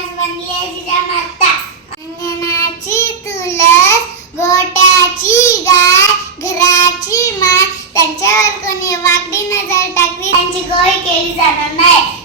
आज बनली आहे माता. अंगणाची तुलस गोट्याची गाय घराची माय. त्यांच्यावर कोणी वाकडी नजर टाकली त्यांची गोळी केली जाणार नाही.